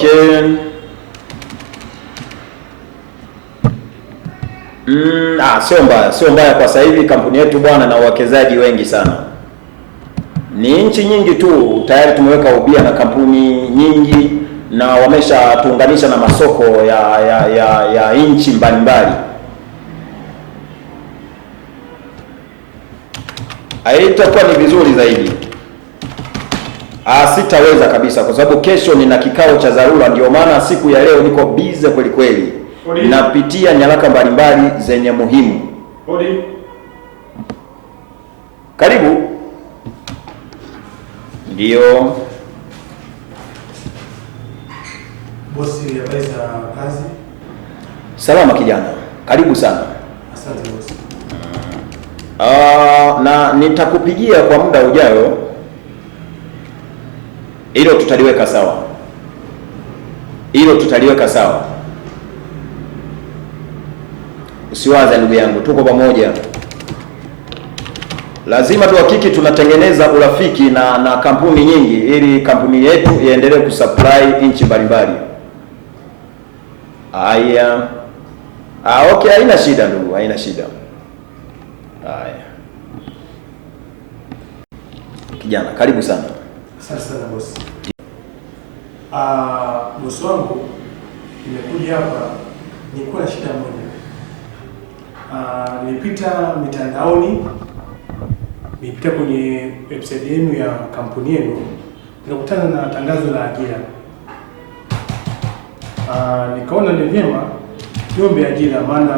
Okay. Sio mbaya kwa sasa hivi kampuni yetu bwana na wawekezaji wengi sana. Ni nchi nyingi tu tayari tumeweka ubia na kampuni nyingi na wamesha tuunganisha na masoko ya nchi mbalimbali. Haitakuwa ni vizuri zaidi. Sitaweza kabisa kwa sababu kesho nina kikao cha dharura, ndio maana siku ya leo niko busy kweli kweli. Napitia nyaraka mbalimbali zenye muhimu. Karibu. Ndio. Bosi, habari za kazi? Salama kijana. Karibu sana. Asante bosi. Na nitakupigia kwa muda ujao. Hilo tutaliweka sawa. Usiwaze ndugu yangu, tuko pamoja. Lazima tuhakiki tunatengeneza urafiki na kampuni nyingi ili kampuni yetu iendelee kusupply nchi mbalimbali. Haya. Okay, haina shida ndugu, haina shida. Haya. Kijana, karibu sana. Asante sana bosi. Bosi wangu, nimekuja hapa nilikuwa na shida moja. Nilipita mitandaoni, nilipita kwenye website yenu ya kampuni yenu, nikakutana na tangazo la ajira. Nikaona ni vyema niombe ajira, maana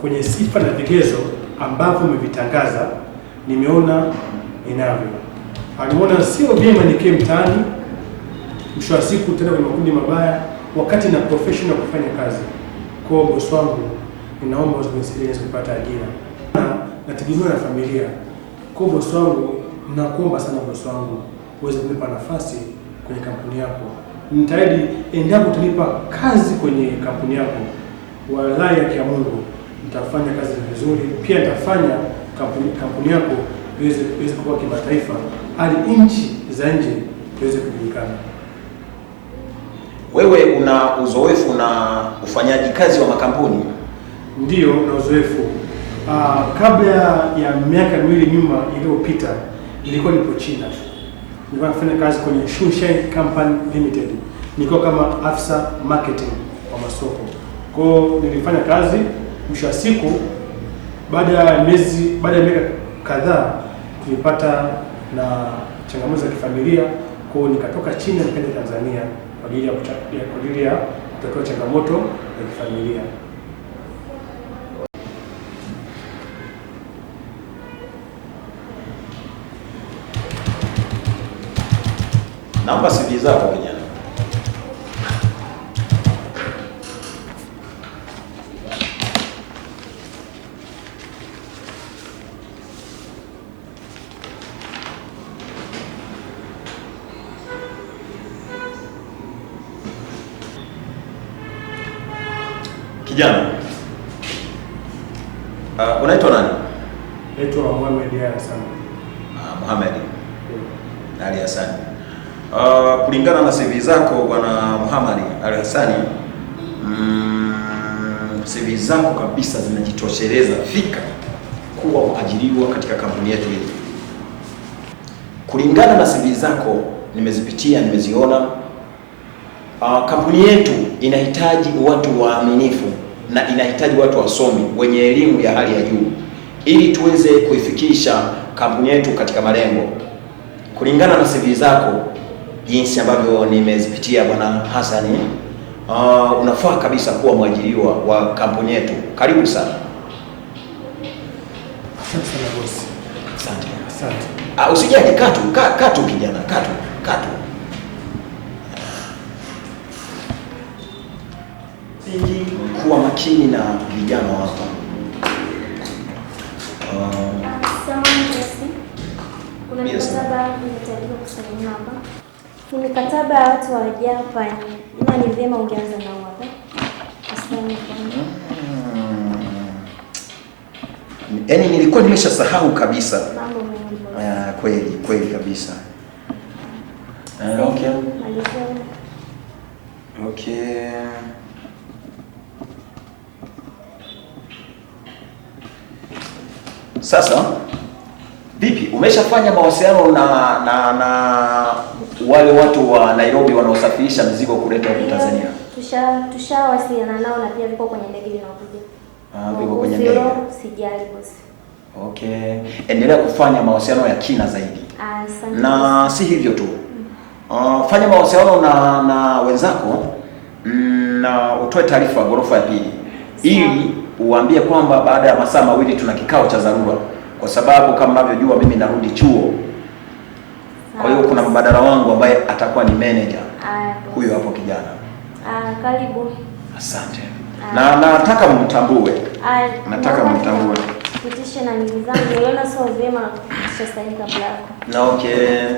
kwenye sifa na vigezo ambavyo umevitangaza nimeona ninavyo. Aliona sio vyema nikae mtaani, mwisho wa siku tena kwenye makundi mabaya, wakati na professional kufanya kazi. Kwa bosi wangu, ninaomba unisaidie kupata ajira. Nategemea na familia. Kwa bosi wangu, nakuomba sana bosi wangu, uweze kunipa nafasi kwenye kampuni yako. Nitaahidi endapo utanipa kazi kwenye kampuni yako, wallahi ya Mungu nitafanya kazi vizuri. Pia nitafanya kampuni yako iweze kuwa kimataifa, hadi nchi za nje iweze kujulikana. Wewe una uzoefu na ufanyaji kazi wa makampuni? Ndio, na uzoefu. Kabla ya miaka miwili nyuma iliyopita, nilikuwa nipo China. Nilikuwa nafanya kazi kwenye Shushine Company Limited. Nilikuwa kama afisa marketing wa masoko. Kwa hiyo nilifanya kazi, mwisho wa siku baada ya miaka kadhaa tulipata na changamoto za kifamilia. Kwa hiyo nikatoka China nikaja Tanzania kwa ajili ya kutatua changamoto za kifamilia. Naomba CV zako kijana. Kijana. Unaitwa nani? Naitwa Mohamed Ali Hassan. Mohamed Ali Hassan. Kulingana na CV zako bwana Mohamed Ali Hassan, CV zako kabisa zinajitosheleza fika kuwa mwajiriwa katika kampuni yetu hii. Kulingana na CV zako nimezipitia, nimeziona. Kampuni yetu inahitaji watu waaminifu na inahitaji watu wasomi wenye elimu ya hali ya juu ili tuweze kuifikisha kampuni yetu katika malengo. Kulingana na CV zako jinsi ambavyo nimezipitia bwana Hassan, unafaa kabisa kuwa mwajiriwa wa kampuni yetu. Karibu sana. Asante sana bosi. Asante. Asante. Usijali, katu kijana, katu. Ili kuwa makini na vijana hapa. Kuna mikataba inatakiwa kusainiwa hapa. Ni mikataba ya watu waje hapa, ni vyema ungeanza nao hapa. Asante. Yaani nilikuwa nimeshasahau kabisa. Mambo mengi. Kweli kabisa. Okay. Okay. Sasa vipi, umeshafanya mawasiliano na wale watu wa Nairobi wanaosafirisha mizigo kuleta huko Tanzania? Tushawasiliana nao na pia viko kwenye ndege inakuja. Viko kwenye ndege. Sijali bosi. Okay. Endelea kufanya mawasiliano ya kina zaidi. Asante. Na si hivyo tu. Fanya mawasiliano na wenzako na utoe taarifa ghorofa ya pili. Ili uambie kwamba baada ya masaa mawili tuna kikao cha dharura, kwa sababu kama mnavyojua mimi narudi chuo. Kwa hiyo kuna mbadala wangu ambaye atakuwa ni manager. Huyo hapo kijana. Karibu. Asante. Na nataka mtambue. Nataka mtambue. Pitishe na ndugu zangu, niliona sio vyema kupitisha saini kabla yako. Na okay.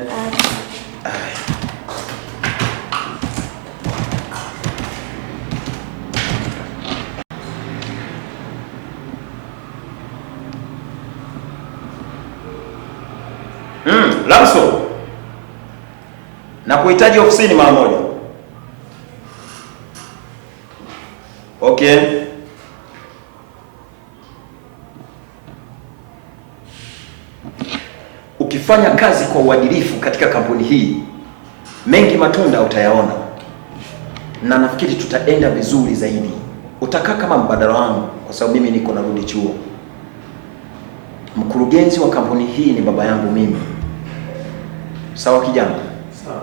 Lamso. Na kuhitaji ofisini mara moja. Okay. Ukifanya kazi kwa uadilifu katika kampuni hii, mengi matunda utayaona. Na nafikiri tutaenda vizuri zaidi. Utakaa kama mbadala wangu kwa sababu mimi niko narudi chuo. Mkurugenzi wa kampuni hii ni baba yangu mimi. Sawa kijana? Sawa.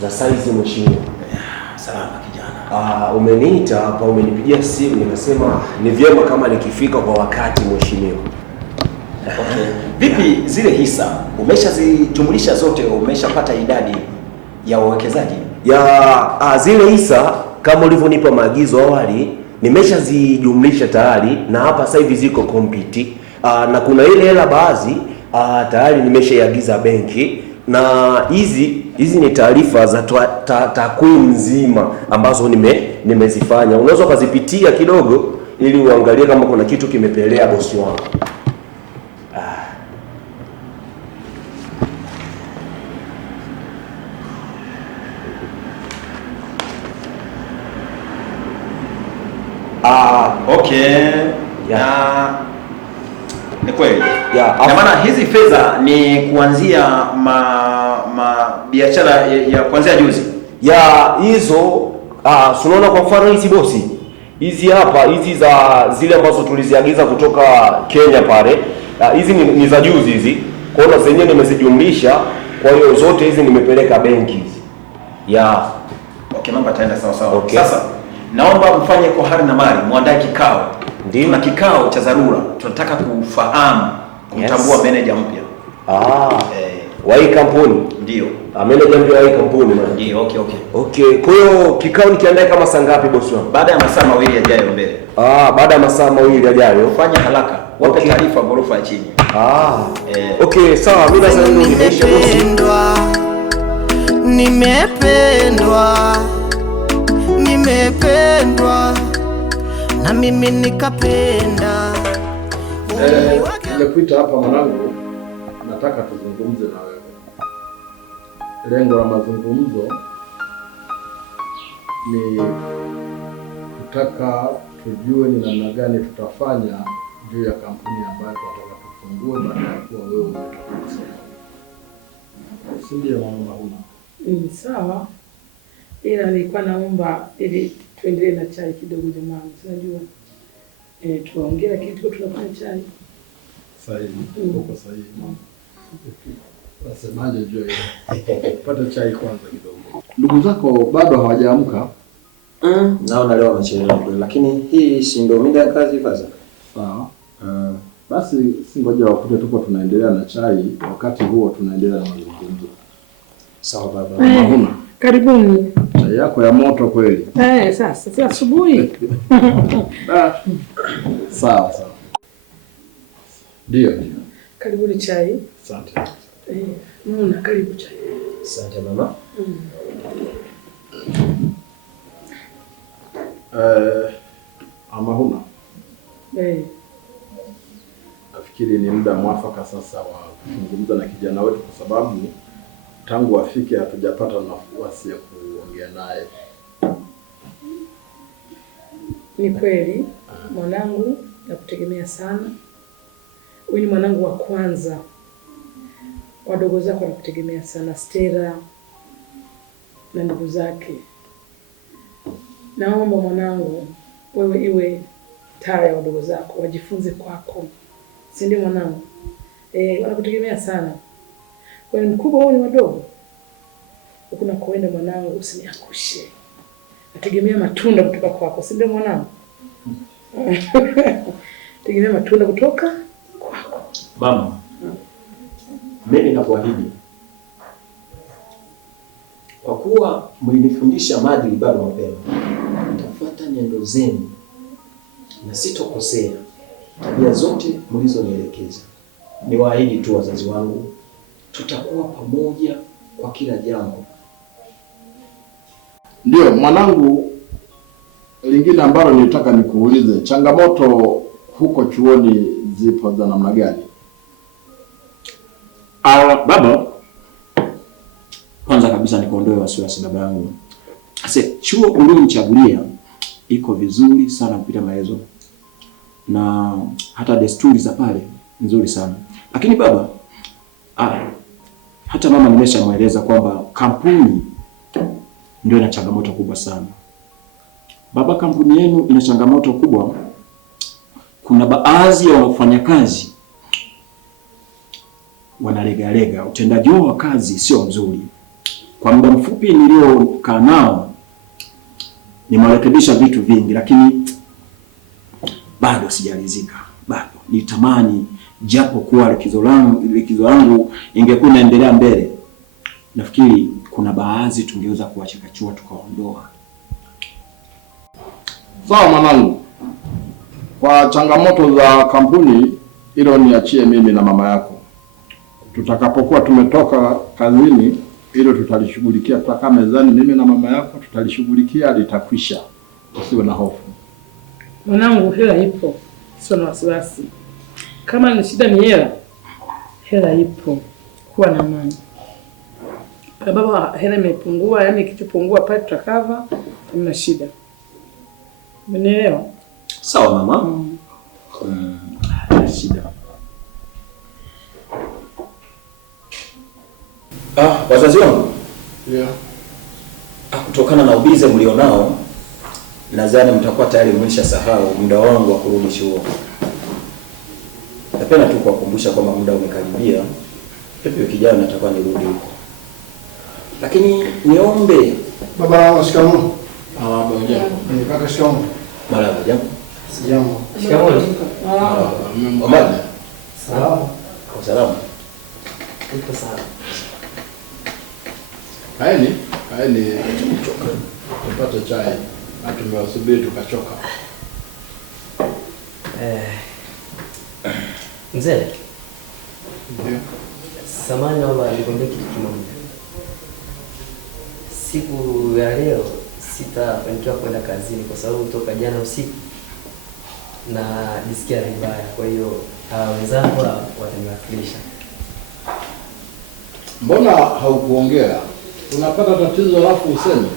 Za saizi mheshimiwa. Salama kijana. Umeniita hapa, umenipigia simu, nikasema ni vyema kama nikifika kwa wakati mheshimiwa. Okay. Vipi zile hisa? Umeshazijumlisha zote, umeshapata idadi ya wawekezaji? Zile hisa kama ulivyonipa maagizo awali, nimeshazijumlisha tayari na hapa sasa hivi ziko complete. Na kuna ile hela baadhi tayari nimeshaiagiza benki, na hizi ni taarifa za takwimu nzima ambazo nimezifanya. Unaweza ukazipitia kidogo ili uangalie kama kuna kitu kimepelea bosi wangu. Okay. Ni kweli. Na maana hizi fedha ni kuanzia biashara ya kuanzia juzi. Hizo unaona kwa mfano hizi bosi. Hizi hapa, hizi za zile ambazo tuliziagiza kutoka Kenya pale. Hizi ni za juzi hizi. Kwa hiyo zenyewe nimezijumlisha, kwa hiyo zote hizi nimepeleka benki hizi. Okay, mambo yataenda sawa sawa. Okay. Sasa naomba mfanye kwa hali na mali, muandae kikao. Ndio. Tuna kikao cha dharura. Tunataka kufahamu, kumtambua manager mpya. Wa hii kampuni. Ndio. Manager mpya wa hii kampuni. Ndio, okay. Kwa hiyo kikao nikiandae kama saa ngapi bosi wangu? Baada ya masaa mawili yajayo mbele. Baada ya masaa mawili yajayo. Fanya haraka. Wape taarifa ghorofa ya chini. Okay, sawa. Mimi sasa nimeisha bosi. Nimependwa na mimi nikapenda. Nimekuita hapa mwanangu, nataka tuzungumze na wewe. Lengo la mazungumzo ni kutaka tujue ni namna gani tutafanya juu ya kampuni ambayo tunataka tufungue baada ya kuwa wewe umetoka. Si ndio mama huna? Ni sawa. Ila nilikuwa naomba ili tuendelee na chai kidogo jamani. Unajua tuongea kitu tunafanya chai. Sahihi. Uko sahihi mama. Nasemaje juu ya pata chai kwanza kidogo. Ndugu zako bado hawajaamka? Naona leo wamechelewa kweli, lakini hii si ndio mida ya kazi sasa. Sawa. Basi si ngoja wakute tupo tunaendelea na chai, wakati huo tunaendelea na mazungumzo. Sawa baba. Mahuna. Karibuni. Chai yako ya moto kweli. Sasa si asubuhi. Sawa. Ndio. Karibuni chai. Asante. Muna karibu chai. Asante mama. Mahuna. nafikiri ni muda mwafaka sasa wa kuzungumza na kijana wetu, kwa sababu tangu afike hatujapata nafasi ya kuongea naye. Ni kweli mwanangu, nakutegemea sana. Wewe ni mwanangu wa kwanza. Wadogo zako wanakutegemea sana, Stella na ndugu zake. Naomba mwanangu, wewe iwe taa ya wadogo zako, wajifunze kwako. Si ndio mwanangu? Wanakutegemea sana. Wewe ni mkubwa, wewe ni wadogo. Ukuna kuenda mwanangu, usiniangushe. Nategemea matunda kutoka kwako, si ndio mwanangu? Tegemea matunda kutoka kwako. Mama, mimi nakuahidi, kwa kuwa mlinifundisha maadili bado mapema, nitafuata nyendo zenu na sitokosea tabia zote mlizonielekeza. Niwaahidi tu wazazi wangu, tutakuwa pamoja kwa kila jambo. Ndio mwanangu, lingine ambalo nilitaka nikuulize, changamoto huko chuoni zipo za namna gani? Baba, kwanza kabisa nikuondoe wasiwasi baba yangu. Chuo ulionichagulia iko vizuri sana kupita maelezo, na hata desturi za pale nzuri sana. Lakini baba, hata mama nimeshamweleza kwamba kampuni ndio ina changamoto kubwa sana. Baba, kampuni yenu ina changamoto kubwa. Kuna baadhi ya wafanyakazi wanalegalega, utendaji wao wa kazi sio mzuri. Kwa muda mfupi niliokaa nao nimerekebisha vitu vingi, lakini bado sijalizika. Bado nitamani japo kuwa likizo langu ingekuwa inaendelea mbele, nafikiri kuna baadhi tungeweza kuwachakachua tukaondoa. Sawa mwanangu, kwa changamoto za kampuni hilo niachie mimi na mama yako. Tutakapokuwa tumetoka kazini hilo tutalishughulikia, tutakaa mezani mimi na mama yako tutalishughulikia, litakwisha. Usiwe na hofu. Mwanangu, hela ipo. Sio na wasiwasi. Kama ni shida ni hela, hela ipo. Kuwa na amani. Baba, hela imepungua, yani kichopungua pale tutakava, hamna shida. Umenielewa? Sawa mama. Shida. Wazazi wangu. Yeah. Kutokana na ubize mlionao, nadhani mtakuwa tayari mmeshasahau muda wangu wa kurudi chuo. Napenda tu kuwakumbusha kwamba muda umekaribia. Pepe kijana natakuwa nirudi huko. Lakini niombe baba. Shikamoo. Jambo. Kaka shikamoo. Marahaba. Jambo. Sijambo. Shikamoo. Omar. Sawa. Kwa salamu. Uko sawa. Kaeni tupate chai. Watu tumewasubiri tukachoka. Mzee. Ndio. Samahani naomba nikwambie kitu kimoja. Siku ya leo sitafanikiwa kwenda kazini kwa sababu kutoka jana usiku na jisikia vibaya. Kwa hiyo wenzangu wataniwakilisha. Mbona haukuongea? Unapata tatizo alafu useme?